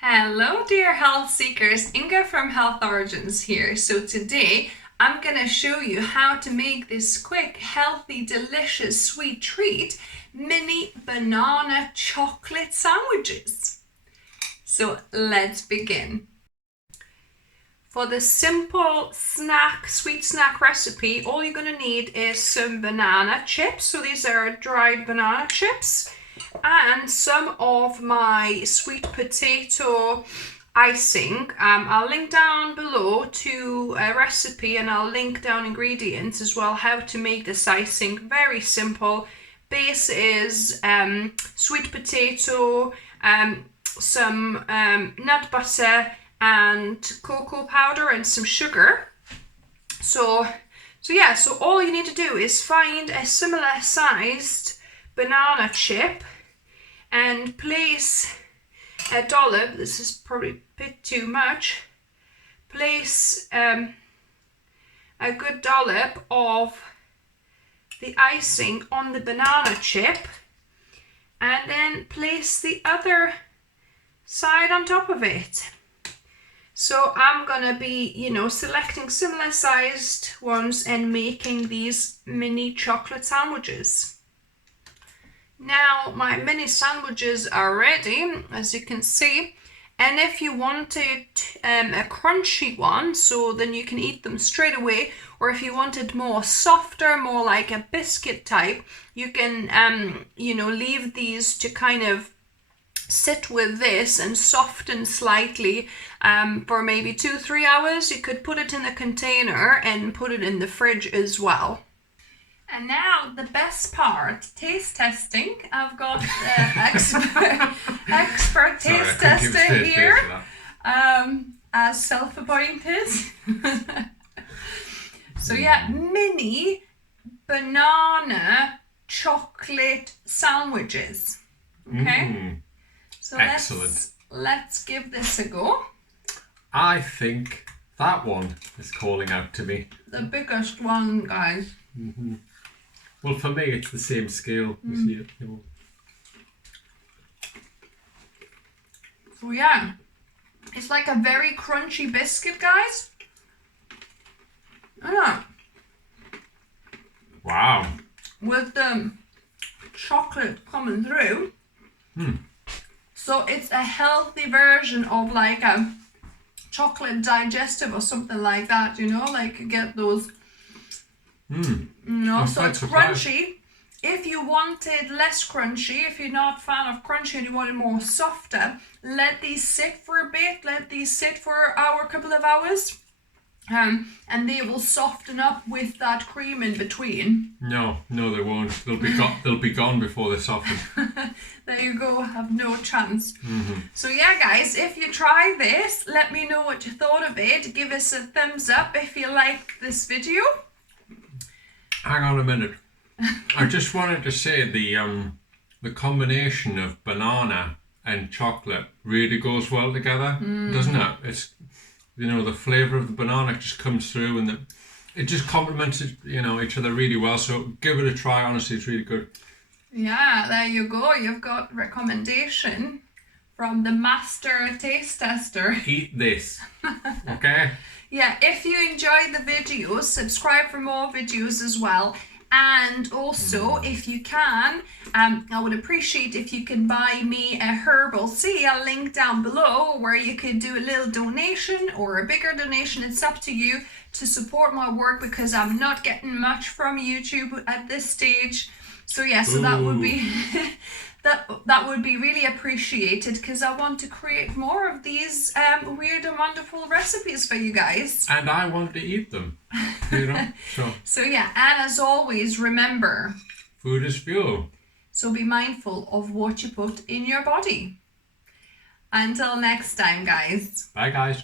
Hello dear health seekers, Inga from Health Origins here. So today I'm going to show you how to make this quick, healthy, delicious, sweet treat, mini banana chocolate sandwiches. So let's begin. For the simple sweet snack recipe, all you're going to need is some banana chips. So these are dried banana chips. And some of my sweet potato icing. I'll link down below to a recipe and I'll link down ingredients as well, how to make this icing. Very simple. Base is sweet potato, some nut butter and cocoa powder and some sugar. So all you need to do is find a similar sized banana chip and place a dollop, this is probably a bit too much, place a good dollop of the icing on the banana chip and then place the other side on top of it. So I'm gonna be, selecting similar sized ones and making these mini chocolate sandwiches. Now my mini sandwiches are ready, as you can see, and if you wanted a crunchy one, so then you can eat them straight away, or if you wanted more softer, more like a biscuit type, you can leave these to kind of sit with this and soften slightly for maybe 2-3 hours. You could put it in a container and put it in the fridge as well. And now the best part, taste testing. I've got expert taste testing here, as self-appointed. So yeah, mini banana chocolate sandwiches. Okay, so excellent. Let's give this a go. I think that one is calling out to me. The biggest one, guys. Mm-hmm. Well, for me, it's the same scale. You see it. So yeah, it's like a very crunchy biscuit, guys. Wow. With the chocolate coming through. So it's a healthy version of like a chocolate digestive or something like that, like you get those. So it's crunchy. If you wanted less crunchy, if you're not a fan of crunchy and you want it more softer, let these sit for a bit. Let these sit for an hour, couple of hours, and they will soften up with that cream in between. No, they won't. They'll be gone before they soften. There you go. Have no chance. So yeah, guys, if you try this, let me know what you thought of it. Give us a thumbs up if you like this video. Hang on a minute. I just wanted to say the combination of banana and chocolate really goes well together, doesn't it? It's the flavour of the banana just comes through and it just complements each other really well. So give it a try. Honestly, it's really good. Yeah, there you go. You've got recommendation from the master taste tester. Eat this, okay? Yeah, if you enjoyed the videos, subscribe for more videos as well. And also, if you can, I would appreciate if you can buy me a herbal tea. I'll link down below where you could do a little donation or a bigger donation. It's up to you to support my work because I'm not getting much from YouTube at this stage. So yeah, that would be that would be really appreciated because I want to create more of these weird and wonderful recipes for you guys. And I want to eat them, So yeah, and as always, remember, food is fuel. So be mindful of what you put in your body. Until next time, guys. Bye, guys.